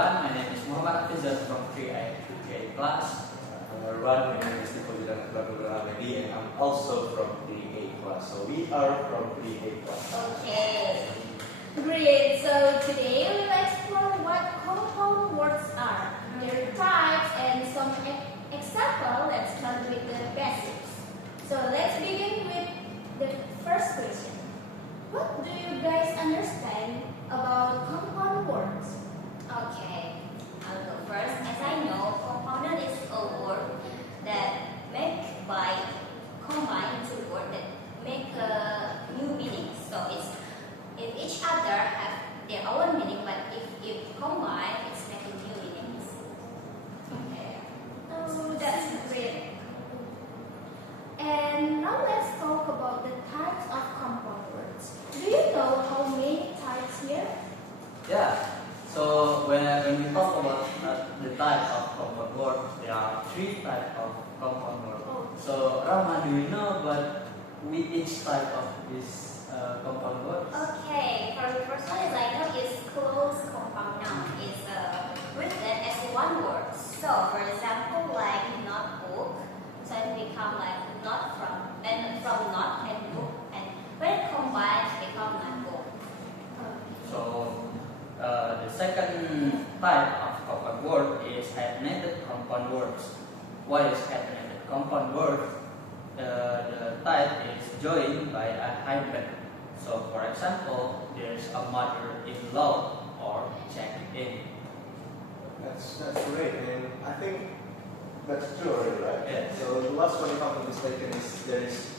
everyone, my name is Muhamad Hafizon from 3A class. Hello everyone, my name is Divo and Akbar Nugraha Medi, and I'm also from 3A class. So we are from 3A class. Okay, great. So today we will explore what compound words are, their types, and some example. Let's start with the basics. So let's begin with the first question. What do you guys understand about compound words? Okay, I'll go first. As I know, compounded is a word that make by combine two words that make a new meaning. So it's if each other have their own meaning, but if you combine, it's making new meanings. Okay. Oh, that's great. And now let's talk about the types of compound words. Do you know how many types here? Yeah, so when we talk about the type of compound word, there are 3 types of compound word. Oh. So Rahma, do you know about each type of this compound words? Okay, for the first one, as I know, is close compound noun. Is written as one word. So, for example, like notebook, so it become like not from not and book, and when it combines, become notebook. So the second type of compound word is hyphenated compound words. What is hyphenated compound word? The type is joined by a hyphen. So for example, there's a mother-in-law or check-in. That's great, and I think that's true already, right? Yeah. So the last one, if I'm not mistaken, is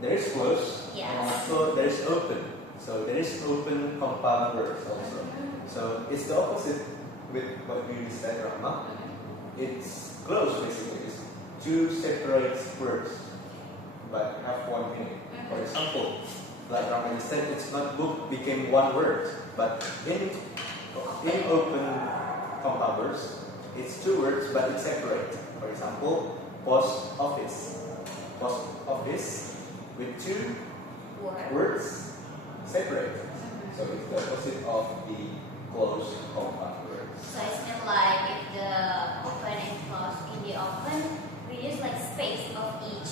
there is close, Yes. and also there is open. So there is open compound words also. So it's the opposite with what you said, Rahma. It's close basically. It's 2 separate words, but have one meaning. For example, like Rahma said, it's not book became one word, but in open compound words, it's 2 words, but it's separate. For example, post office. Post office with 2 words separate. So it's the opposite of the closed compound words. So it's not like if the open and close in the open, we use like space of each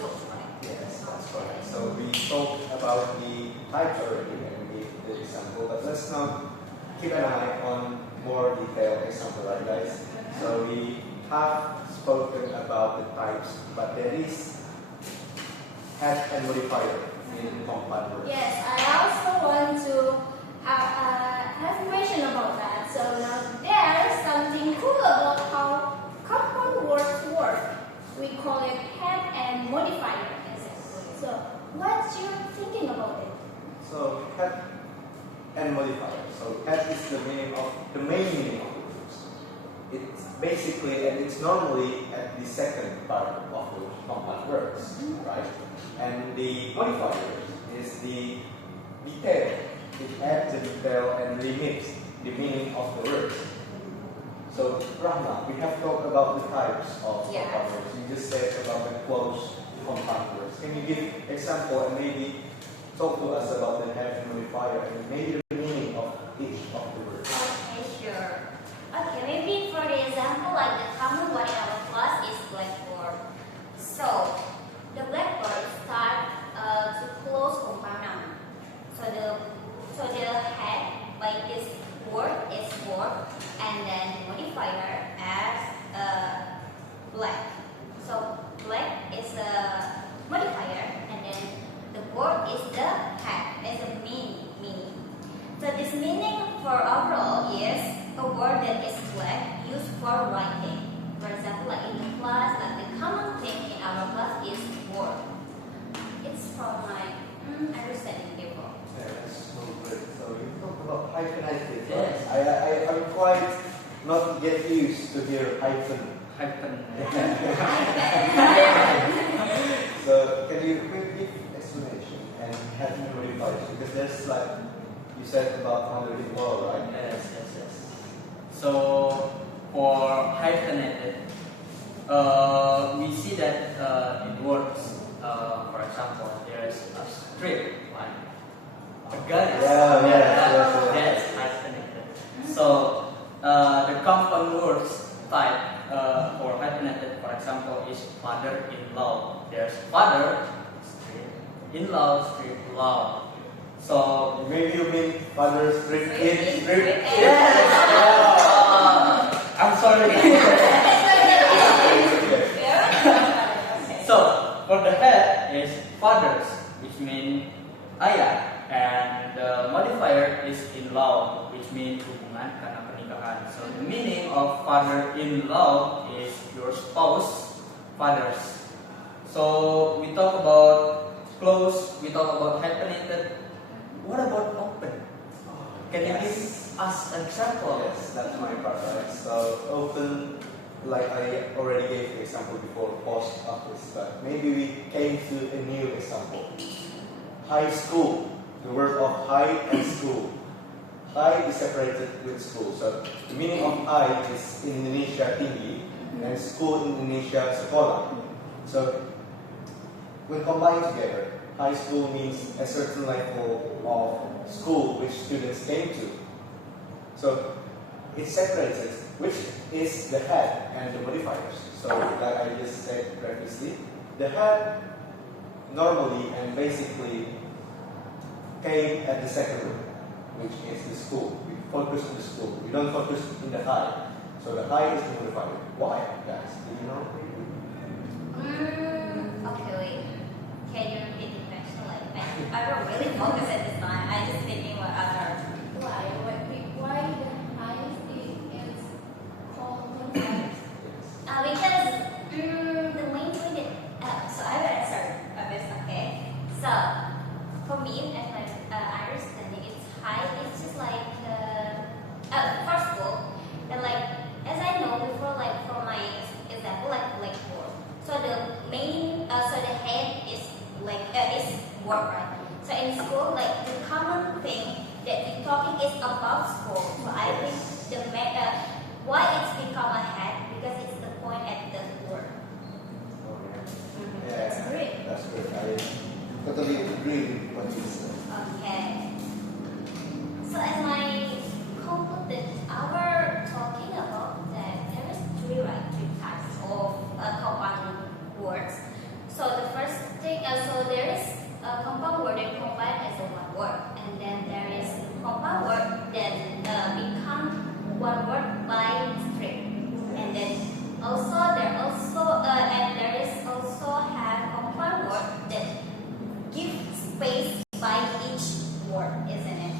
word, right? Yes, that's correct. So we talked about the types already and we gave the example, but let's now keep an eye on more detailed example, right guys? So we have spoken about the types, but there is head and modifier in compound words. Yes, I also want to have information about that. So now there's something cool about how compound words work. We call it head and modifier. So what's your thinking about it? So head and modifier. So head is the main meaning of the words. It's basically, and it's normally at the second part of the compound words, right? And the modifier is the detail. It adds the detail and limits the meaning of the words. So Rahma, we have talked about the types of compound words. You just said about the close compound words. Can you give example and maybe talk to us about the head and modifier and maybe the meaning of each of the words? Okay, sure. Okay, maybe for the example, like the common one in our class is blackboard. So the blackboard start to close compound noun. So the head by this word is board, and then modifier as black. So black is a modifier, and then the board is the head as a meaning. So this meaning for overall is a word that is black used for writing. For example, like in the class, like the common thing in our class is board. It's from my understanding Divo. Yeah, that's so good. So you talk about hyphenated. Yes. I'm quite not yet used to hear hyphen. So can you quick give explanation and have me modify it? Because there's like you said about mother-in-law, right? Yes. So for hyphenated, we see that it works. For example, there's a strip like a gun. Yeah, That's hyphenated. So example is father-in-law. There's father, in-law, strip-law. So Maybe you mean father strip in, strip. yes. I'm sorry. So for the head is fathers, which means ayah, and the modifier is in-law, which means hubungan karena pernikahan. So the meaning of father-in-law is your spouse, fathers. So we talk about close, we talk about hyphenated. What about open? Can you give us an example? Yes, that's my part, right? So open, like I already gave the example before, post office, but maybe we came to a new example. High school. The word of high and school. High is separated with school. So the meaning of high is in Indonesia tinggi, and school in Indonesia sekolah. So when combined together, high school means a certain level of school which students came to. So it's separated, which is the head and the modifiers. So like I just said previously, the head normally and basically came at the second root, which is the school. We focus on the school. We don't focus in the high. So the high is the modifier. Why, guys? Do you know? Okay, wait. Can you repeat the question? Like, I don't really focus at this time. I just thinking what other. Why the highest is called modifiers? Because the main point that so I will answer a bit. Okay. So for me, as my understanding, it's high. It's just like first of all, and like as I know before, like from my example, like blackboard. So the main, so the head is like is work, right? So in school, like the common thing that we're talking is about school. So I think the why it's become a head because it's the point at the word. Oh, yeah. Yeah, That's great. That's great. I totally agree with what you said. Okay. So as my concluded, our talking about that there is three types of compound words. So the first thing, so there is a compound word that combined as a one word, and then there is a compound word that become one word by strip, and then also there is also have compound word that give space by each word, isn't it?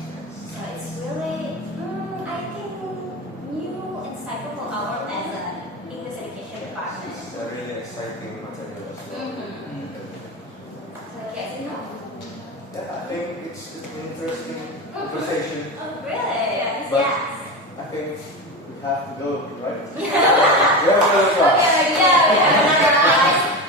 So it's really, I think, new insightful for our as an English education department. It's a really exciting material as well. So yes, no. Yeah, I think it's an interesting conversation. Oh, really? But Yes. I think we have to go, right? Yeah. Yeah, Okay, yeah, we have another